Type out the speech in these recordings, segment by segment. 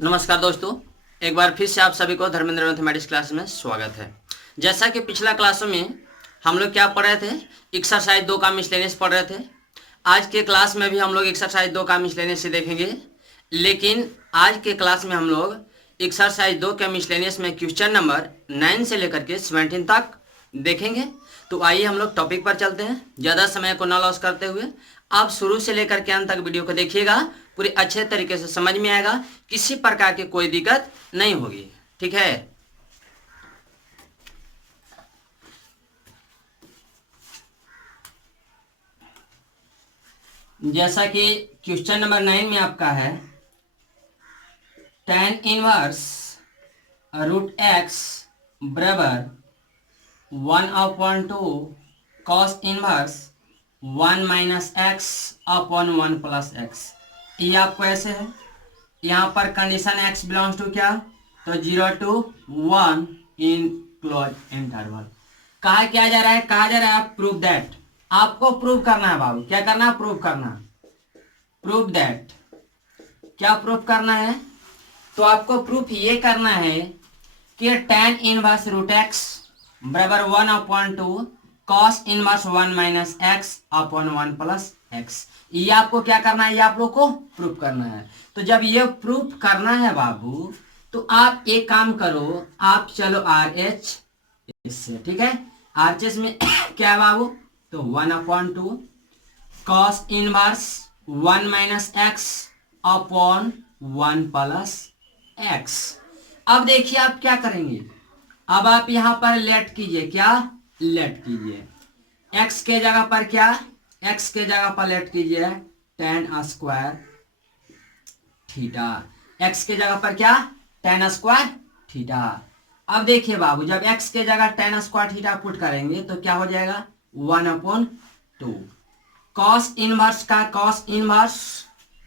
नमस्कार दोस्तों, एक बार फिर से आप सभी को धर्मेंद्र मैथमेटिक्स क्लास में स्वागत है। जैसा कि पिछला क्लासों में हम लोग क्या पढ़ रहे थे, एक्सरसाइज 2 का मिसलेनियस पढ़ रहे थे। आज के क्लास में भी हम लोग एक्सरसाइज 2 का मिसलेनियस से देखेंगे, लेकिन आज के क्लास में हम लोग एक्सरसाइज 2 के मिसलेनियस में क्वेश्चन नंबर 9 से लेकर के 17 तक देखेंगे। तो आइए हम लोग टॉपिक पर चलते हैं, ज़्यादा समय को ना लॉस करते हुए। आप शुरू से लेकर के अंत तक वीडियो को देखिएगा, पूरी अच्छे तरीके से समझ में आएगा, किसी प्रकार की कोई दिक्कत नहीं होगी। ठीक है, जैसा कि क्वेश्चन नंबर 9 में आपका है tan इनवर्स रूट एक्स बराबर 1/2 cos inverse 1 minus x upon 1 plus x. ये आपको ऐसे है, यहाँ पर कंडीशन x बिलोंग्स टू क्या, तो 0 to 1 इन क्लोज इंटरवल। कहा जा रहा है प्रूव दैट। आपको प्रूव करना है बाबू, क्या करना है, प्रूव करना। प्रूव दैट, क्या प्रूव करना है, तो आपको प्रूफ ये करना है कि tan इनवर्स रूट एक्स बराबर 1/2 cos inverse 1 minus x upon 1 plus x. ये आपको क्या करना है, ये आप लोग को प्रूफ करना है। तो जब ये प्रूफ करना है बाबू, तो आप एक काम करो, आप चलो RH इससे, ठीक है। RHS में क्या है बाबू, तो 1/2 cos inverse 1 minus x upon 1 plus x. अब देखिए आप क्या करेंगे, अब आप यहां पर लेट कीजिए, क्या लेट कीजिए, x के जगह पर क्या, x के जगह पर लेट कीजिए tan स्क्वायर थीटा। x के जगह पर क्या, tan स्क्वायर थीटा। अब देखिए बाबू, जब x के जगह tan स्क्वायर थीटा पुट करेंगे तो क्या हो जाएगा, 1/2 cos इनवर्स का cos इनवर्स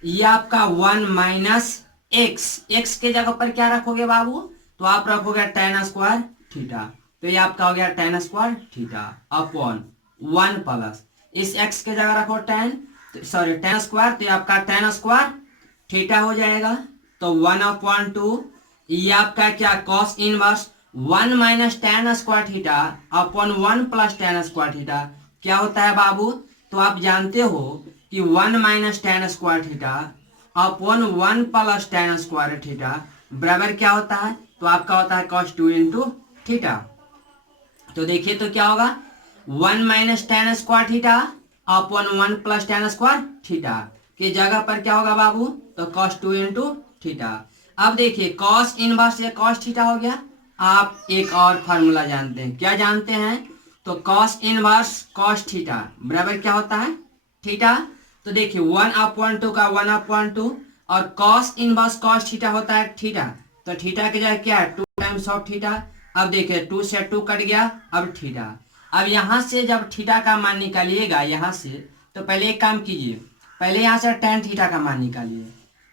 ये आपका 1 माइनस x के जगह पर क्या रखोगे बाबू, तो आप रखोगे tan स्क्वायर थीटा। तो ये आपका हो गया tan square theta upon 1 plus इस x के जगह रखो tan, सॉरी tan स्क्वायर, तो ये आपका tan स्क्वायर थीटा हो जाएगा। तो 1/2 ये आपका क्या, cos inverse 1 minus tan square theta upon 1 plus tan square theta क्या होता है बाबू, तो आप जानते हो कि 1 minus tan square theta upon 1 plus tan square theta बराबर क्या होता है, तो आपका होता है cos 2 इंटू थीटा। तो देखिए तो क्या होगा, 1 minus tan square theta upon 1 plus tan square theta की जगह पर क्या होगा बाबू, तो cos 2 इंटू थीटा। अब देखिए cos इनवर्स से cos थीटा हो गया। आप एक और फार्मूला जानते हैं, क्या जानते हैं, तो cos इनवर्स cos थीटा बराबर क्या होता है, थीटा। तो देखिए 1/2 का 1/2 और cos इनवर्स cos थीटा होता है थीटा, तो थीटा की जगह क्या है, 2 टाइम्स ऑफ थीटा। अब देखिए 2 से 2 कट गया, अब थीटा। अब यहां से जब थीटा का मान निकालिएगा यहां से, तो पहले एक काम कीजिए, पहले यहां से tan थीटा का मान निकालिए।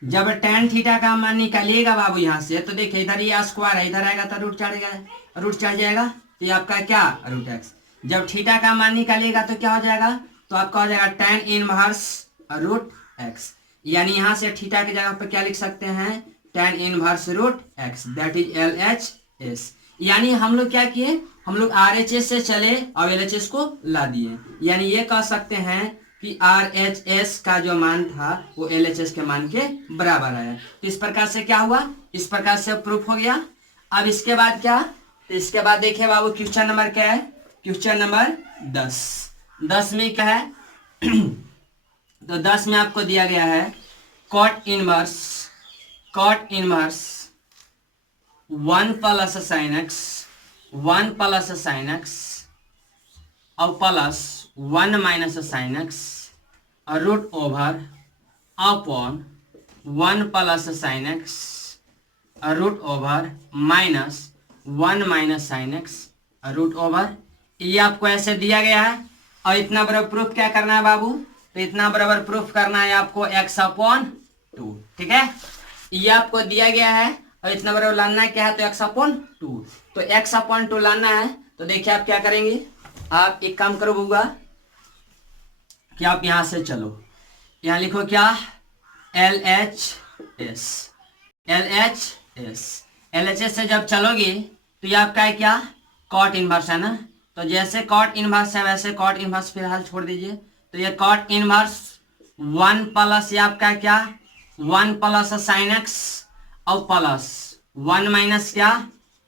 जब tan थीटा का मान निकालिएगा बाबू यहां से, तो देखिए इधर ये स्क्वायर है, इधर आएगा तो रूट चढ़ेगा, रूट चढ़ जाएगा, तो ये आपका क्या, रूट एक्स। जब थीटा का मान निकालिएगा तो क्या हो जाएगा, तो आपका हो जाएगा tan इनवर्स रूट एक्स। यानी यहां से थीटा की जगह पर क्या लिख सकते हैं, tan inverse root x, that is LHS। यानी हम लोग क्या किए, हम लोग RHS से चले और LHS को ला दिए। यानी ये कह सकते हैं कि RHS का जो मान था वो LHS के मान के बराबर आया। तो इस प्रकार से क्या हुआ, इस प्रकार से प्रूफ हो गया। अब इसके बाद क्या, तो इसके बाद देखिए बाबू क्वेश्चन नंबर क्या है, क्वेश्चन नंबर 10 में क्या है तो 10 में आपको दिया गया है cot inverse 1 plus sine x 1 plus sine x और प्लस 1 माइनस साइन एक्स और root over upon 1 plus sine x और root over minus 1 minus sine x और रूट ओवर। ये आपको ऐसे दिया गया है और इतना बराबर प्रूफ क्या करना है बाबू, तो इतना बराबर प्रूफ करना है आपको x/2, ठीक है। ये आपको दिया गया है और इतना बराबर लाना है क्या है, तो x/2। तो x/2 लाना है, तो देखिए आप क्या करेंगे, आप एक काम करो बउआ कि आप यहां से चलो, यहां लिखो क्या, LHS LHS। LHS से जब चलोगे तो ये आपका है क्या, कॉट इनवर्स है ना। तो जैसे कॉट इनवर्स है वैसे कॉट इनवर्स फिलहाल छोड़ दीजिए। तो ये कॉट इनवर्स 1 प्लस ये आपका क्या, 1 प्लस साइन एक्स और प्लस 1 माइनस क्या,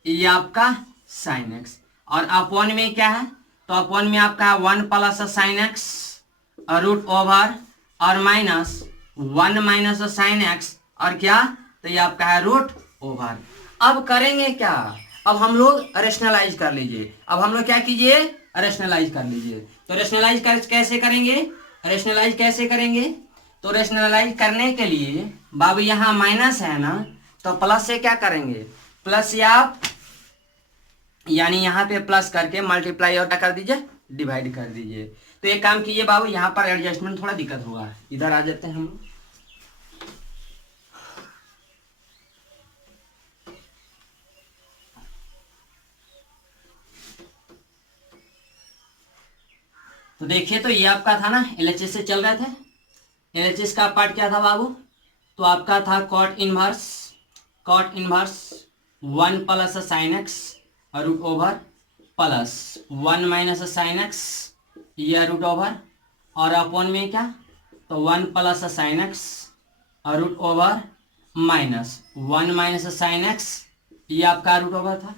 ये आपका साइन एक्स। और अपॉन में क्या है, तो अपॉन में आपका है 1 प्लस साइन एक्स और रूट ओवर और माइनस 1 माइनस साइन एक्स और क्या, तो ये आपका है रूट ओवर। अब करेंगे क्या, अब हम लोग रेशनलाइज कर लीजिए। अब हम लोग क्या कीजिए, रेशनलाइज कर लीजिए। तो रेशनलाइज कैसे करेंगे, रेशनलाइज कैसे करेंगे, तो रेशनलाइज करने के लिए बाबू यहाँ माइनस है ना, तो प्लस से क्या करेंगे, प्लस या आप यानी यहाँ पे प्लस करके मल्टीप्लाई और क्या कर दीजिए, डिवाइड कर दीजिए। तो एक काम कीजिए बाबू, यहाँ पर एडजस्टमेंट थोड़ा दिक्कत होगा, इधर आ जाते हैं हम। तो देखिए, तो ये आपका था ना एलएचएस से चल रहे थे। एलएचएस का पार्ट क्या था बाबू, तो आपका था cot inverse 1 plus sine x और root over plus 1 minus sine x ये रूट ओवर और अपॉन में क्या, तो 1 प्लस साइन एक्स और root over minus 1 minus sine x ये आपका रूट ओवर था।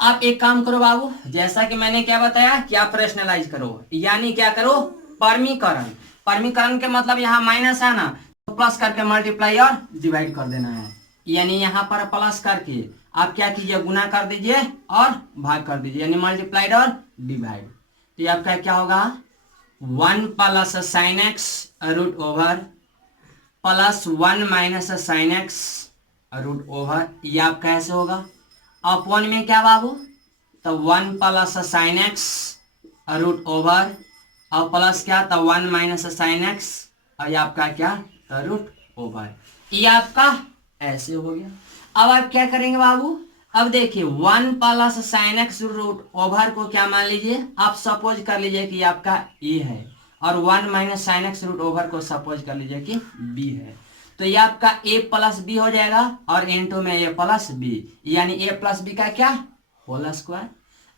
आप एक काम करो बाबू, जैसा कि मैंने क्या बताया कि आप रेशनलाइज करो, यानी क्या करो, परमीकरण। परमीकरण के मतलब यहाँ माइनस है ना, तो प्लस करके मल्टीप्लाई और डिवाइड कर देना है। यानी यहाँ पर प्लस करके आप क्या कीजिए, गुना कर दीजिए और भाग कर दीजिए, यानी मल्टीप्लाइड और डिवाइड। तो ये आपका क्या होगा, 1 plus sine x root over plus 1 minus sine x root over, ये आपका ऐसे होगा। अपॉन में क्या बाबू, तो 1 plus sine x root over और प्लस क्या, तो 1 माइनस साइन एक्स और ये आपका क्या, तो रूट ओवर। ये आपका ऐसे हो गया। अब आप क्या करेंगे बाबू, अब देखिए 1 plus sine x root over को क्या मान लीजिए, आप सपोज कर लीजिए कि आपका ए है, और 1 minus sine x root over को सपोज कर लीजिए कि बी है। तो ये आपका a प्लस बी हो जाएगा और इनटू में a प्लस बी, यानी a प्लस बी का क्या, होल स्क्वायर।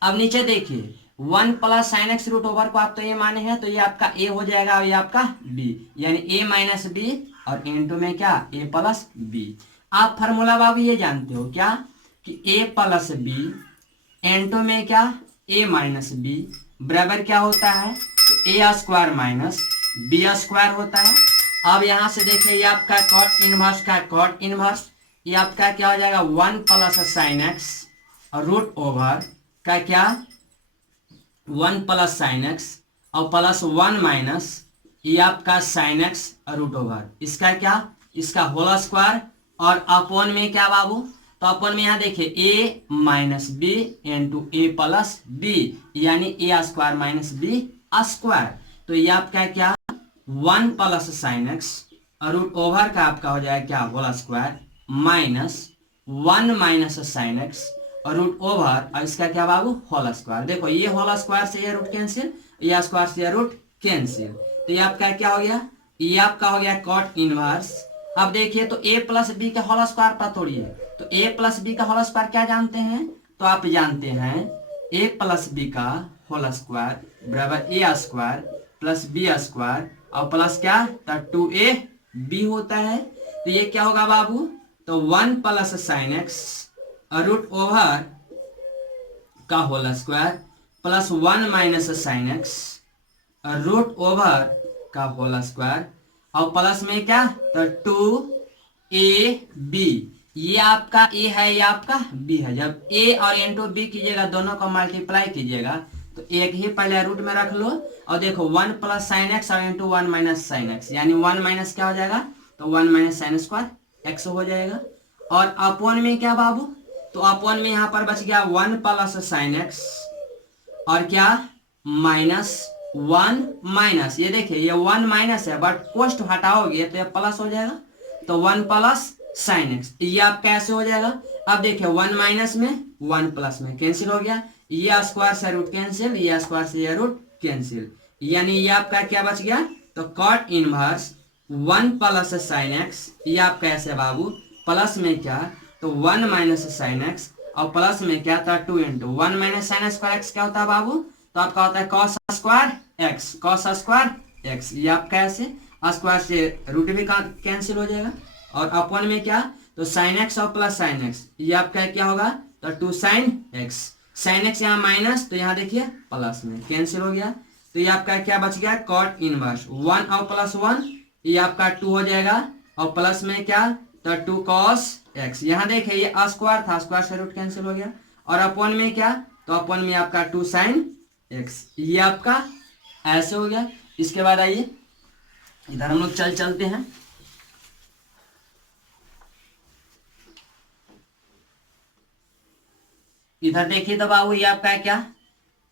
अब नीचे देखिए 1 plus sine x root over को आप तो ये माने हैं, तो ये आपका a हो जाएगा और ये आपका b, यानी a माइनस बी और इनटू में क्या, a प्लस बी। आप फार्मूला बाबू ये जानते हो क्या, कि a प्लस बी इनटू में क्या, a माइनस बी बराबर क्या होता है, तो a square minus b square होता है। अब यहां से देखिए ये आपका कॉट इनवर्स का कॉट इनवर्स, ये आपका क्या हो जाएगा, 1 प्लस साइन एक्स और रूट ओवर का क्या, 1 प्लस साइन एक्स और प्लस 1 माइनस ये आपका साइन एक्स और रूट ओवर, इसका क्या, इसका होल स्क्वायर और अपॉन में क्या बाबू, तो अपॉन में यहाँ देखिए a minus b into a plus b, यानी a square minus b square. तो ये आपका क्या, 1 प्लस साइन एक्स और रूट ओवर का आपका हो जाएगा क्या, whole square minus 1 minus sine x और रूट ओवर और इसका क्या बाबू, होल स्क्वायर। देखो ये होल स्क्वायर से ये रूट कैंसिल, ये स्क्वायर से ये रूट कैंसिल, तो ये आपका क्या हो गया, ये आपका हो गया कॉट इनवर्स। अब देखिए तो a प्लस बी का होल स्क्वायर पर तोड़िए, तो a प्लस बी का होल स्क्वायर क्या जानते हैं, तो आप जानते हैं a प्लस बी का होल स्क्वायर बराबर a square plus b square और प्लस क्या, तो 2ab होता है। तो ये क्या होगा बाबू, तो 1 प्लस साइन एक्स और रूट ओवर का whole square plus 1 minus sine x और रूट ओवर का होल स्क्वायर और प्लस में क्या, तो 2ab। ये आपका a है, ये आपका b है। जब a और इंटू b कीजिएगा, दोनों को मल्टीप्लाई कीजिएगा, तो एक ही पहले रूट में रख लो और देखो 1 प्लस साइन एक्स और इंटू 1 माइनस साइन एक्स, यानी 1 माइनस क्या हो जाएगा, तो 1 माइनस साइन स्क्वायर एक्स हो जाएगा। और अपॉन में क्या बाबू, तो अपॉन में यहाँ पर बच गया 1 प्लस साइन एक्स और क्या, माइनस 1 माइनस, ये देखिए ये 1 माइनस है बट कोष्ट हटाओगे तो ये प्लस हो जाएगा, तो 1 प्लस साइन एक्स, ये आपका ऐसे हो जाएगा। अब देखिए 1 माइनस में 1 प्लस में कैंसिल हो गया, ये स्क्वायर से रूट कैंसिल, ये स्क्वायर से ये रूट कैंसिल, यानी ये आपका क्या बच गया, तो cot inverse 1 plus sine x, ये आपका ऐसे बाबू प्लस में क्या, तो 1 माइनस साइन एक्स, और प्लस में क्या था 2 into 1 minus sine square x क्या होता है बाबू, तो आपका होता है cos square x, cos square x. ये आपका ऐसे स्क्वायर से रूट भी कैंसिल हो जाएगा, और अपन में क्या, तो साइन एक्स और प्लस साइन एक्स, ये आपका क्या होगा, तो 2 साइन एक्स, साइन एक्स यहाँ माइनस, तो यहाँ देखिए प्लस में कैंसिल हो गया, तो ये आपका क्या बच गया, कॉट इनवर्स 1 और प्लस 1, ये आपका 2 हो जाएगा, और प्लस में क्या, तो 2 कॉस एक्स। यहाँ देखिए ये स्क्वायर था, स्क्वायर से रूट कैंसिल हो गया, और अपन में क्या, तो अपन में आपका 2 साइन एक्स, ये आपका ऐसे हो गया। इसके बाद आइए इधर हम लोग चलते हैं। इधर देखिए तो बाबू ये आपका क्या,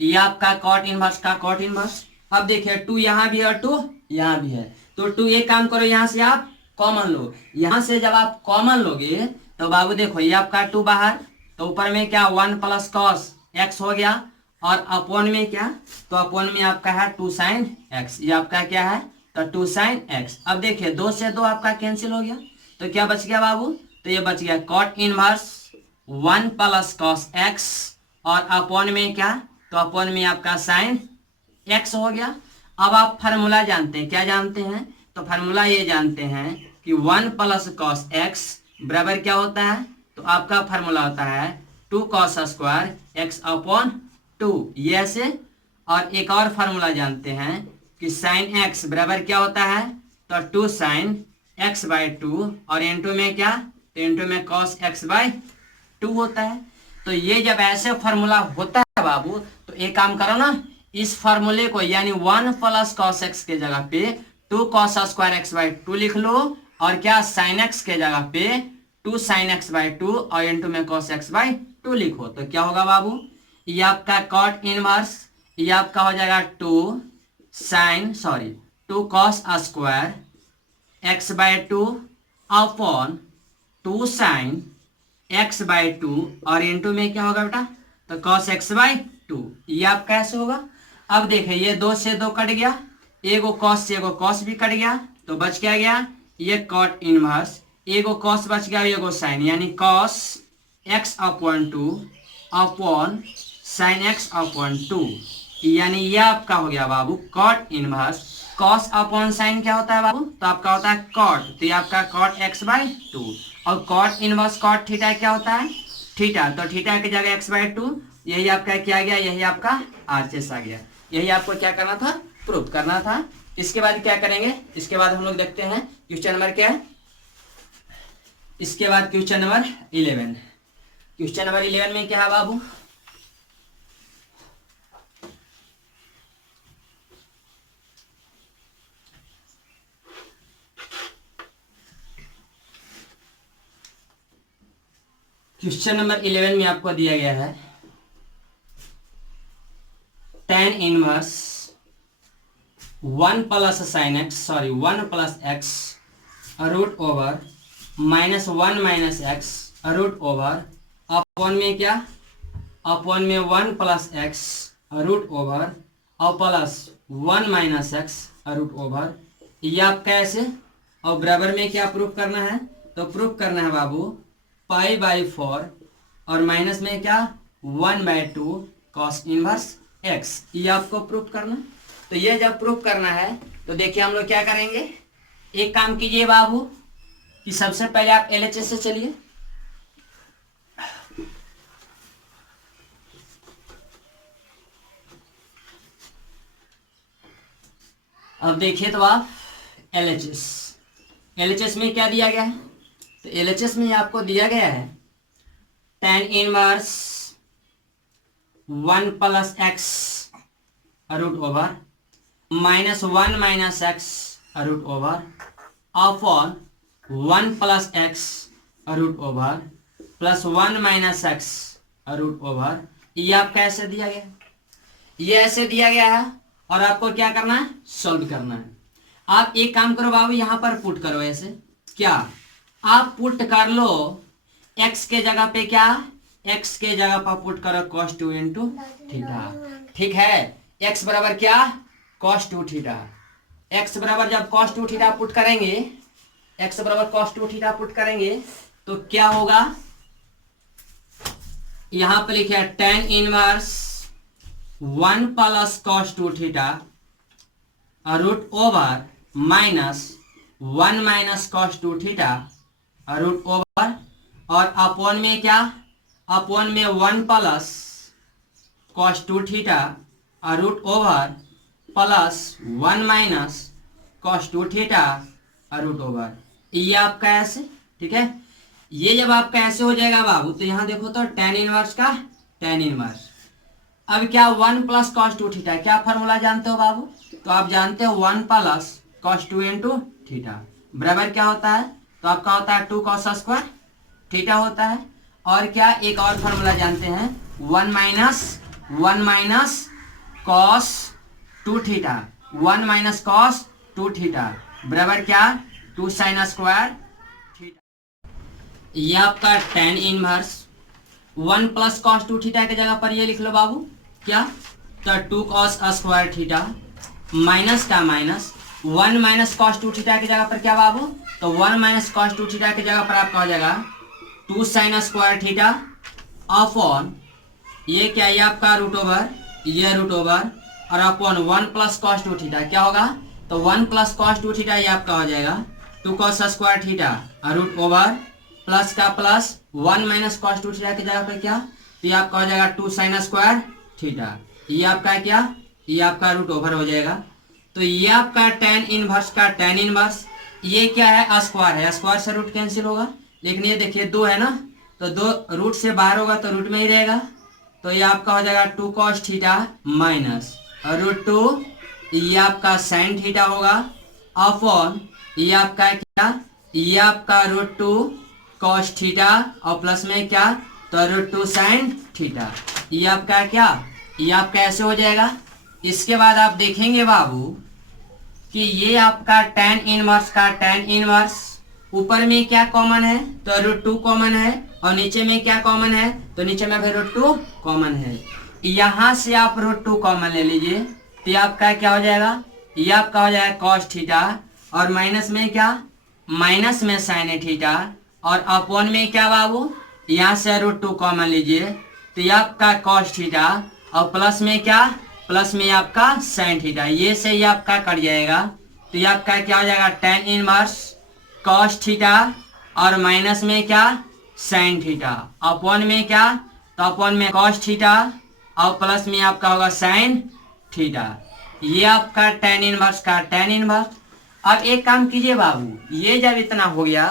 ये आपका कॉट इनवर्स का कॉट इनवर्स। अब देखिए 2 यहाँ भी है और 2 यहाँ भी है, तो 2 एक काम करो, यहाँ से आप कॉमन लो, यहाँ से जब आप कॉमन लोगे तो बाबू देखो ये आपका 2 बाहर, तो ऊपर में क्या 1 प्लस कॉस एक्स हो गया, और अपॉन में क्या, तो अपॉन में आपका है 2 साइन एक्स, ये आपका क्या है, तो 2 साइन एक्स। अब देखिए 2 से 2 आपका कैंसिल हो गया, तो क्या बच गया बाबू, तो ये बच गया cot inverse 1 plus cos x, और अपॉन में क्या, तो अपॉन में आपका साइन एक्स हो गया। अब आप फार्मूला जानते हैं, क्या जानते हैं, तो फार्मूला ये जानते हैं कि 1 प्लस कॉस एक्स बराबर क्या होता है, तो आपका फार्मूला होता है 2 कॉस स्क्वायर एक्स अपॉन 2, ये ऐसे। और एक और फार्मूला जानते हैं कि साइन एक्स बराबर क्या होता है, तो 2 साइन एक्स बाई 2, और इंटू में क्या, तो इंटू में कॉस एक्स बाई 2 होता है। तो ये जब ऐसे फार्मूला होता है बाबू, तो एक काम करो ना, इस फार्मूले को यानी 1 प्लस कॉस एक्स के जगह पे 2 कॉस स्क्वायर एक्स बाई 2 लिख लो, और क्या साइन एक्स के जगह पे 2 साइन एक्स बाई 2, और इंटू में कॉस एक्स बाई 2 लिखो, तो क्या होगा बाबू, ये आपका कॉट इनवर्स, ये आपका हो जाएगा 2 cos square x by 2 upon 2 sine x by 2, और इंटू में क्या होगा बेटा, तो कॉस एक्स बाई 2, ये आपका ऐसे होगा। अब देखिए ये 2 से 2 कट गया, एगो कॉस से एगो कॉस भी कट गया, तो बच क्या गया, ये कॉट इनवर्स, एगो कॉस बच गया, एगो साइन, यानी cos x upon 2 upon sine x upon 2, यानी ये आपका हो गया बाबू cot inverse. Cos upon sine क्या होता है बाबू, तो आपका होता है कॉट, तो ये आपका कॉट एक्स बाई 2, और कॉट इनवर्स कॉट थीटा क्या होता है, थीटा, तो थीटा की जगह एक्स बाई 2, यही आपका क्या गया, यही आपका आरएचएस आ गया। यही आपको क्या करना था, प्रूफ करना था। इसके बाद क्या करेंगे, इसके बाद हम लोग देखते हैं क्वेश्चन नंबर क्या है, इसके बाद क्वेश्चन नंबर 11। क्वेश्चन नंबर 11 में क्या है बाबू, क्वेश्चन नंबर 11 में आपको दिया गया है tan inverse 1 plus x root over -1 minus x root over upon में क्या, अपॉन में 1 प्लस एक्स रूट ओवर और plus 1 minus x root over, ये आप कैसे, और बराबर में क्या प्रूफ करना है, तो प्रूफ करना है बाबू पाई बाई 4, और माइनस में क्या 1 बाई 2 कॉस इनवर्स एक्स, ये आपको प्रूफ करना। तो ये जब प्रूफ करना है तो देखिए हम लोग क्या करेंगे, एक काम कीजिए बाबू कि सबसे पहले आप एलएचएस से चलिए, अब देखिए तो आप एलएचएस में क्या दिया गया है, तो एलएचएस में आपको दिया गया है tan inverse 1 plus x root over -1 minus x root over upon 1 plus x root over plus 1 minus x root over, ये आपका ऐसे दिया गया, ये ऐसे दिया गया है, और आपको क्या करना है, सॉल्व करना है। आप एक काम करो बाबू, यहां पर पुट करो, ऐसे क्या आप पुट कर लो, x के जगह पे क्या, x के जगह पर पुट करो cos 2 इंटू थीटा, ठीक है, x बराबर क्या cos 2 थीटा, x बराबर जब cos 2 थीटा पुट करेंगे, x बराबर cos 2 थीटा पुट करेंगे तो क्या होगा, यहां पर लिखे tan inverse 1 plus cos 2 theta root over minus 1 minus cos 2 theta root over, और अपॉन में क्या, अपॉन में 1 plus cos 2 theta root over plus 1 minus cos 2 theta root over. ये आपका ऐसे, ठीक है। ये जब आपका ऐसे हो जाएगा बाबू, तो यहां देखो तो tan इनवर्स का tan इनवर्स, अब क्या 1 प्लस कॉस 2 थीटा, क्या फॉर्मूला जानते हो बाबू, तो आप जानते हो 1 प्लस कॉस 2 इंटू थीटा बराबर क्या होता है, तो आपका होता है 2 कॉस स्क्वायर थीटा होता है। और क्या एक और फॉर्मूला जानते हैं, 1 minus cos 2 theta, 1 minus cos 2 theta बराबर क्या, 2 साइन स्क्वायर थीटा। ये आपका tan inverse 1 plus cos 2 theta के जगह पर ये लिख लो बाबू क्या, तो 2 कॉस स्क्वायर थीटा माइनस का माइनस 1 माइनस कॉस 2 थीटा की जगह पर क्या बाबू, तो 1 माइनस कॉस 2 थीटा की जगह पर आपका हो जाएगा 2 साइन स्क्वायर थीटा अपॉन ये क्या, ये आपका रूट ओवर, ये रूट ओवर, और अपॉन 1 प्लस कॉस 2 थीटा क्या होगा, तो 1 प्लस कॉस 2 थीटा ये आपका हो जाएगा 2 cos square theta root over plus का प्लस 1 माइनस कॉस 2 थीटा की जगह पर क्या, तो ये आपका हो जाएगा 2 साइन स्क्वायर थीटा, ये आपका क्या, ये आपका रूट ओवर हो जाएगा। तो ये आपका tan इनवर्स का tan इनवर्स, ये क्या है, स्क्वायर है, स्क्वायर से रूट कैंसिल होगा, लेकिन ये देखिए 2 है ना, तो 2 रूट से बाहर होगा तो रूट में ही रहेगा, तो ये आपका हो जाएगा 2 कॉस थीटा माइनस रूट 2, ये आपका साइन थीटा होगा अपॉन ये आपका क्या, ये आपका रूट 2 कॉस थीटा और प्लस में क्या, तो रूट 2 साइन थीटा, ये आपका क्या, ये आपका ऐसे हो जाएगा। इसके बाद आप देखेंगे बाबू कि ये आपका tan इनवर्स का tan इनवर्स ऊपर में क्या कॉमन है, तो रूट 2 कॉमन है, और नीचे में क्या कॉमन है, तो नीचे में भी रूट 2 कॉमन है। यहां से आप रूट 2 कॉमन ले लीजिए, तो ये आपका क्या हो जाएगा, ये आपका हो जाएगा कॉस थीटा, और माइनस में क्या, माइनस में साइन थीटा, और अपॉन में क्या बाबू, यहाँ से रूट 2 कॉमन लीजिए, तो ये आपका कॉस थीटा, और प्लस में क्या, प्लस में आपका साइन थीटा, ये से ये आपका कट जाएगा, तो ये आपका क्या हो जाएगा tan इनवर्स कॉस थीटा, और माइनस में क्या, साइन थीटा, अपॉन में क्या, तो अपॉन में कॉस थीटा, और प्लस में आपका होगा साइन थीटा, ये आपका tan इनवर्स का tan इनवर्स। अब एक काम कीजिए बाबू, ये जब इतना हो गया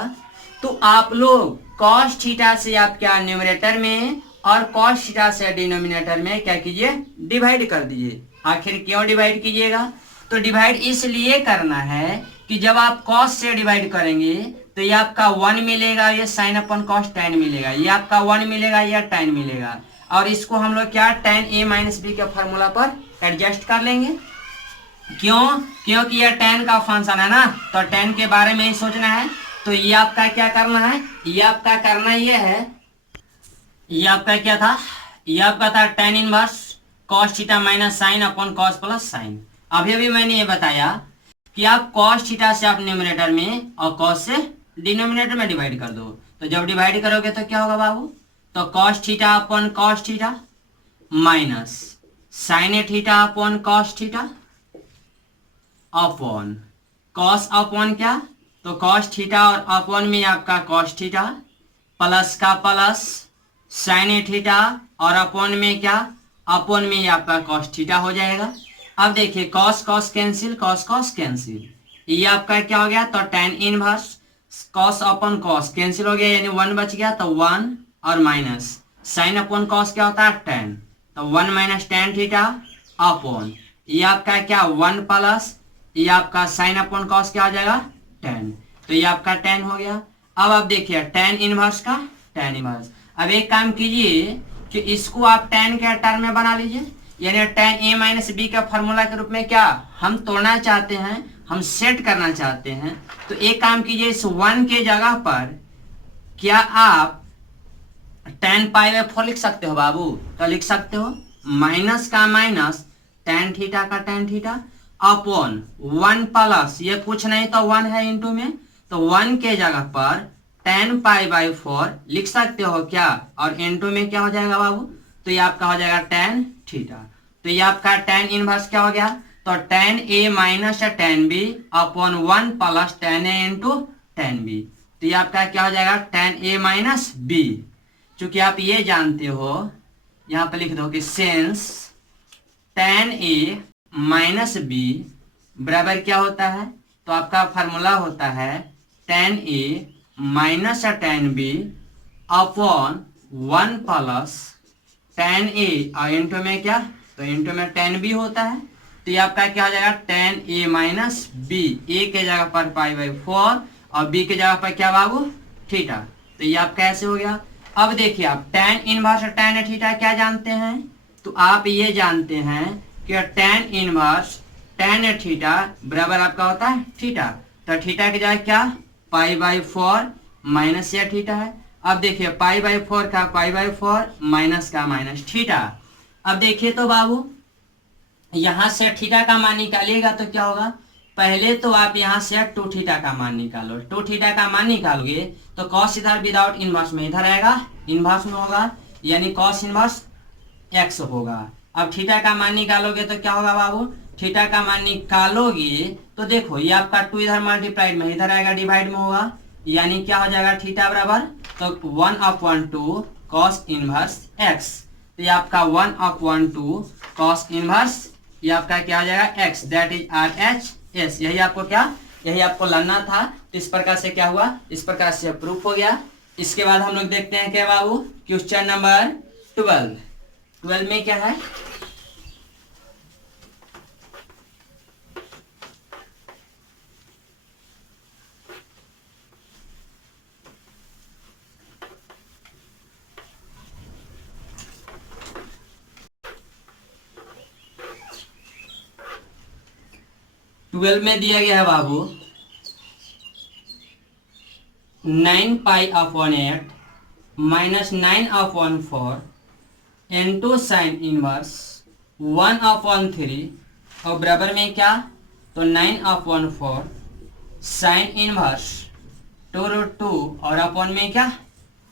तो आप लोग कॉस थीटा से आप क्या न्यूमरेटर में और कॉस थीटा से डिनोमिनेटर में क्या कीजिए, डिवाइड कर दीजिए। आखिर क्यों डिवाइड कीजिएगा, तो डिवाइड इसलिए करना है कि जब आप कॉस से डिवाइड करेंगे तो ये आपका 1 मिलेगा, ये साइन अपन कॉस tan मिलेगा, ये आपका 1 मिलेगा, ये tan मिलेगा, और इसको हम लोग क्या tan a माइनस बी के फॉर्मूला पर एडजस्ट कर लेंगे। क्यों, क्योंकि ये tan का फंक्शन है ना, तो tan के बारे में ही सोचना है। तो ये आपका क्या करना है, ये आपका करना ये है, ये आपका क्या था, ये आपका था tan inverse cos theta minus sine upon cos plus sign. अभी अभी मैंने ये बताया कि आप कॉस थीटा से आप न्यूमरेटर में और कॉस से डिनोमिनेटर में डिवाइड कर दो, तो जब डिवाइड करोगे तो क्या होगा बाबू, तो cos theta upon cos theta minus sine theta upon cos theta upon cos upon क्या, तो कॉस थीटा और अपॉन में आपका कॉस थीटा प्लस का प्लस साइन थीटा और अपॉन में क्या, अपॉन में आपका कॉस थीटा हो जाएगा। अब देखिए cos cos cancel, cos cos cancel, ये आपका क्या हो गया, तो tan inverse cos upon cos cancel हो गया, यानी 1 बच गया, तो 1 और माइनस साइन अपॉन कॉस क्या होता है tan, तो 1 माइनस tan थीटा अपॉन ये आपका क्या 1 प्लस ये आपका साइन अपॉन कॉस क्या हो जाएगा tan, तो ये आपका tan हो गया। अब आप देखिए tan इनवर्स का tan इनवर्स, अब एक काम कीजिए कि इसको आप tan के टर्म में बना लीजिए, यानी tan a माइनस बी का फॉर्मूला के रूप में क्या हम तोड़ना चाहते हैं, हम सेट करना चाहते हैं। तो एक काम कीजिए, इस 1 के जगह पर क्या आप tan पाई बाय 4 लिख सकते हो बाबू, तो लिख सकते हो माइनस का माइनस tan थीटा का tan थीटा अपॉन 1 प्लस ये कुछ नहीं तो 1 है इंटू में, तो 1 के जगह पर tan π/4 लिख सकते हो क्या, और n2 में क्या हो जाएगा बाबू, तो ये आपका हो जाएगा tan थीटा। तो ये आपका tan इनवर्स क्या हो गया, तो tan a minus tan b upon 1 plus tan a into tan b। तो ये आपका क्या हो जाएगा, tan a माइनस b। चूंकि आप ये जानते हो, यहाँ पे लिख दो कि sense tan a minus b बराबर क्या होता है, तो आपका फार्मूला होता है tan a minus tan b upon 1 plus tan a, और इंटू में क्या, तो इंटू में tan b होता है। तो ये आपका क्या हो जाएगा, tan a minus b, a के जगह पर π/4 और b के जगह पर क्या बाबू, थीटा। तो ये आपका ऐसे हो गया। अब देखिए आप tan इनवर्स tan थीटा क्या जानते हैं, तो आप ये जानते हैं कि tan इनवर्स tan थीटा बराबर आपका होता है थीटा। तो थीटा की जगह क्या, π/4 माइनस या थीटा है। अब देखिए π/4 का π/4 माइनस का माइनस थीटा। अब देखिए तो बाबू यहां से थीटा का मान निकालिएगा तो क्या होगा, पहले तो आप यहां से 2 थीटा का मान निकालो। 2 थीटा का मान निकालोगे तो कॉस इधर विदाउट इनवर्स में इधर आएगा, इनवर्स में होगा, यानी कॉस इनवर्स x होगा। अब थीटा का मान निकालोगे तो क्या होगा बाबू, थीटा का मान निकालोगे तो देखो ये आपका 2 इधर मल्टीप्लाइड में इधर आएगा, डिवाइड में होगा, यानी क्या हो जाएगा थीटा बराबर, तो 1/2 कॉस इनवर्स x। तो ये आपका 1/2 कॉस इनवर्स, ये आपका क्या हो जाएगा x, दैट इज RHS। यही आपको क्या, यही आपको लाना था। तो इस प्रकार से क्या हुआ, इस प्रकार से प्रूफ हो गया। इसके बाद हम लोग देखते हैं क्या बाबू, क्वेश्चन नंबर 12 में क्या है, ट्वेल्व में दिया गया है बाबू 9π/8 माइनस 9/4 इंटू साइन इनवर्स 1/3 और बराबर में क्या, तो 9/4 साइन इनवर्स 2√2 और अपॉन में क्या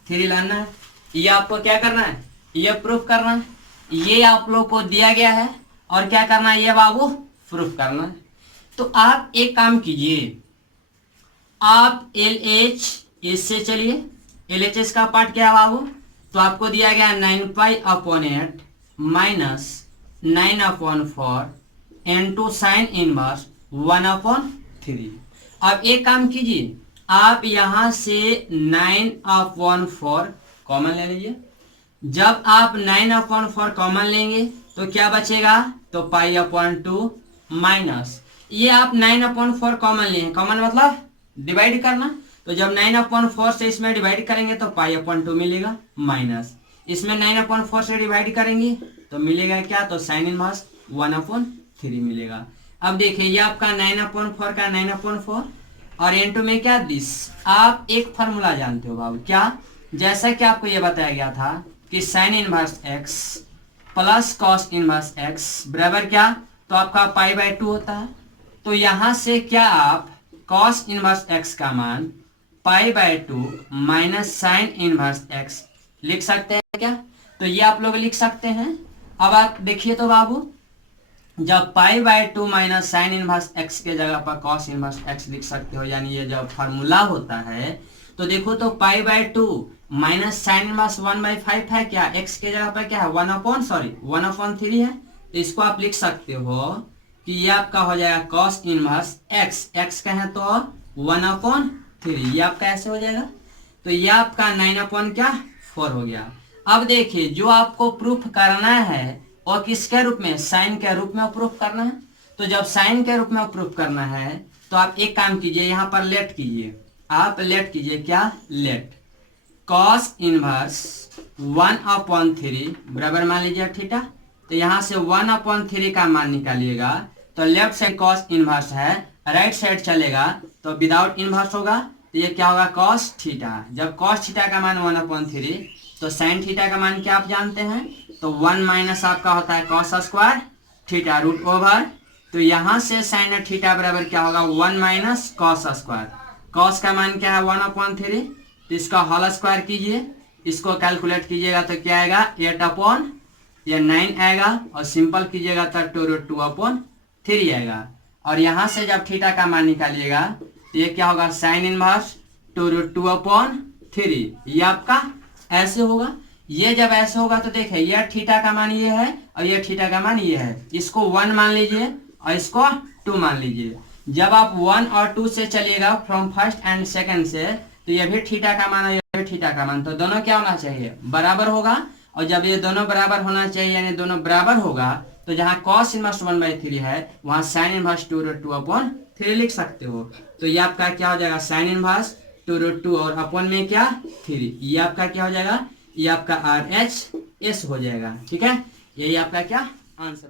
3 लाना है। ये आपको क्या करना है, ये प्रूफ करना है। ये आप लोग को दिया गया है और क्या करना है, ये बाबू प्रूफ करना है। तो आप एक काम कीजिए, आप LH इससे चलिए, LHS का पार्ट क्या है बाबू, तो आपको दिया गया 9π/8 माइनस 9/4 इंटू साइन इनवर्स 1/3। अब एक काम कीजिए, आप यहां से 9/4 कॉमन ले लीजिए। जब आप 9/4 कॉमन लेंगे तो क्या बचेगा, तो π/2 माइनस, ये आप 9/4 कॉमन लिए, कॉमन मतलब डिवाइड करना। तो जब 9/4 से इसमें डिवाइड करेंगे तो π/2 मिलेगा, माइनस इसमें 9/4 से डिवाइड करेंगे तो मिलेगा क्या, तो साइन इनवर्स 1/3 मिलेगा। अब देखिए ये आपका 9/4 का 9/4 और इनटू में क्या दिस। आप एक फार्मूला जानते हो बाबू, क्या, जैसा कि आपको ये बताया गया था कि sine inverse x plus cos inverse x बराबर क्या, तो आपका π/2 होता है। तो यहां से क्या आप कॉस इनवर्स x का मान π/2 माइनस साइन इनवर्स x लिख सकते हैं क्या, तो ये आप लोग लिख सकते हैं। अब आप देखिए तो बाबू, जब π/2 माइनस साइन इनवर्स x के जगह पर कॉस इनवर्स x लिख सकते हो, यानी ये जब फार्मूला होता है तो देखो तो π/2 माइनस साइन इनवर्स 1/5 है क्या, x के जगह पर क्या है 1/3 है। तो इसको आप लिख सकते हो कि ये आपका हो जाएगा कॉस इनवर्स x कहें तो 1/3, ये आपका ऐसे हो जाएगा। तो ये आपका 9/4 हो गया। अब देखिए जो आपको प्रूफ करना है और किसके रूप में, साइन के रूप में प्रूफ करना है। तो जब साइन के रूप में प्रूफ करना है तो आप एक काम कीजिए, यहाँ पर लेट कीजिए, आप लेट कीजिए क्या, लेट कॉस इनवर्स 1/3 बराबर मान लीजिए थीटा। तो यहाँ से 1/3 का मान निकालिएगा तो लेफ्ट साइड कॉस इनवर्स है, राइट साइड चलेगा तो विदाउट इनवर्स होगा। तो ये क्या होगा, कॉस थीटा। जब कॉस थीटा का मान 1/3 तो साइन थीटा का मान क्या आप जानते हैं, तो 1 माइनस आपका होता है cos square theta root over. तो यहाँ से साइन थीटा बराबर क्या होगा, 1 माइनस कॉस स्क्वायर। कॉस का मान क्या है 1/3, तो इसका होल स्क्वायर कीजिए, इसको कैलकुलेट कीजिएगा तो क्या आएगा 8 अपॉन ये 9 आएगा, और सिंपल कीजिएगा तो 2/2/3 आएगा। और यहाँ से जब थीटा का मान निकालिएगा तो ये क्या होगा साइन इनवर्स 2/2/3, ये आपका ऐसे होगा। ये जब ऐसे होगा तो देखिए ये थीटा का मान ये है और ये थीटा का मान ये है, इसको 1 मान लीजिए और इसको 2 मान लीजिए। जब आप 1 और 2 से चलिएगा फ्रॉम फर्स्ट एंड सेकंड से, तो ये भी थीटा का मान है, ये भी थीटा का मान, तो दोनों क्या होना चाहिए बराबर होगा। और जब ये दोनों बराबर होना चाहिए यानी दोनों बराबर होगा, तो जहाँ cos इनवर्स 1/3 है वहाँ साइन इनवर्स 2/2/3 लिख सकते हो। तो ये आपका क्या हो जाएगा साइन इनवर्स 2/2 और अपॉन में क्या 3, ये आपका क्या हो जाएगा, ये आपका RHS हो जाएगा। ठीक है, यही आपका क्या आंसर